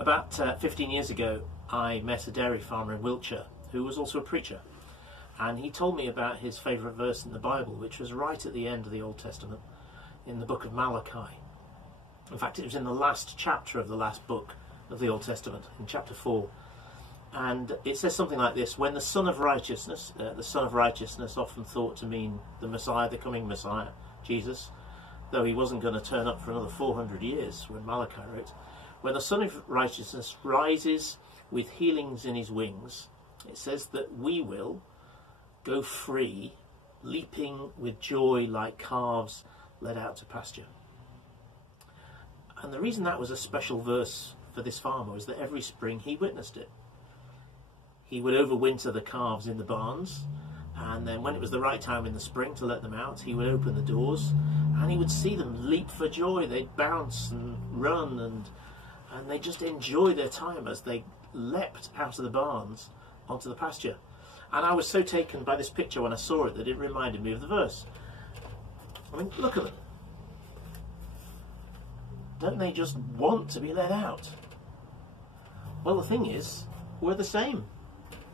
About 15 years ago, I met a dairy farmer in Wiltshire who was also a preacher, and he told me about his favourite verse in the Bible, which was right at the end of the Old Testament, in the book of Malachi. In fact, it was in the last chapter of the last book of the Old Testament, in chapter 4. And it says something like this: when the Son of Righteousness, often thought to mean the Messiah, the coming Messiah, Jesus, though he wasn't going to turn up for another 400 years when Malachi wrote, when the Son of Righteousness rises with healings in his wings, it says that we will go free, leaping with joy like calves led out to pasture. And the reason that was a special verse for this farmer was that every spring he witnessed it. He would overwinter the calves in the barns, and then when it was the right time in the spring to let them out, he would open the doors and he would see them leap for joy. They'd bounce and run and they just enjoy their time as they leapt out of the barns onto the pasture. And I was so taken by this picture when I saw it that it reminded me of the verse. I mean, look at them. Don't they just want to be let out? Well, the thing is, we're the same.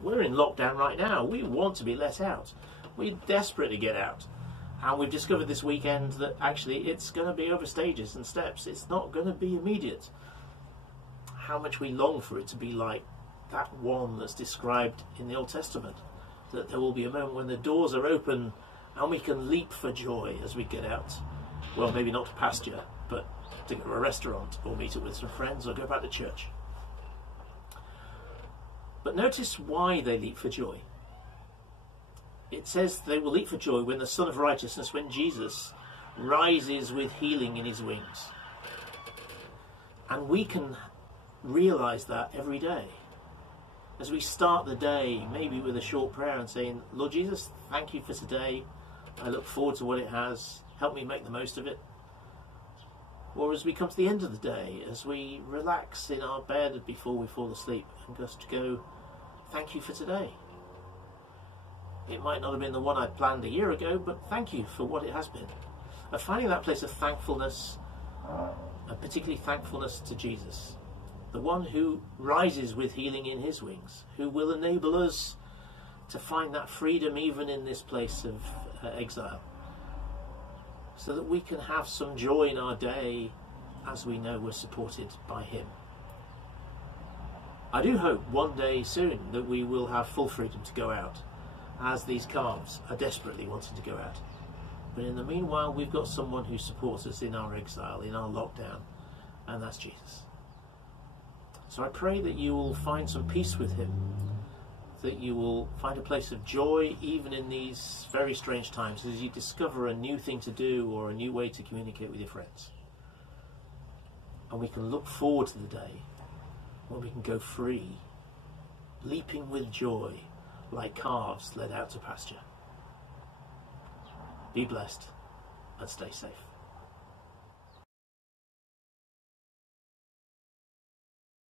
We're in lockdown right now. We want to be let out. We desperately get out. And we've discovered this weekend that actually it's going to be over stages and steps. It's not going to be immediate. How much we long for it to be like that one that's described in the Old Testament. That there will be a moment when the doors are open and we can leap for joy as we get out. Well, maybe not to pasture, but to go to a restaurant or meet up with some friends or go back to church. But notice why they leap for joy. It says they will leap for joy when the Son of Righteousness, when Jesus rises with healing in his wings. And we can realise that every day. As we start the day, maybe with a short prayer and saying, Lord Jesus, thank you for today. I look forward to what it has. Help me make the most of it. Or as we come to the end of the day, as we relax in our bed before we fall asleep and just go, thank you for today. It might not have been the one I planned a year ago, but thank you for what it has been. And finding that place of thankfulness, and particularly thankfulness to Jesus, the one who rises with healing in his wings, who will enable us to find that freedom even in this place of exile, so that we can have some joy in our day as we know we're supported by him. I do hope one day soon that we will have full freedom to go out, as these calves are desperately wanting to go out. But in the meanwhile, we've got someone who supports us in our exile, in our lockdown, and that's Jesus. So I pray that you will find some peace with him, that you will find a place of joy even in these very strange times as you discover a new thing to do or a new way to communicate with your friends. And we can look forward to the day when we can go free, leaping with joy like calves led out to pasture. Be blessed and stay safe.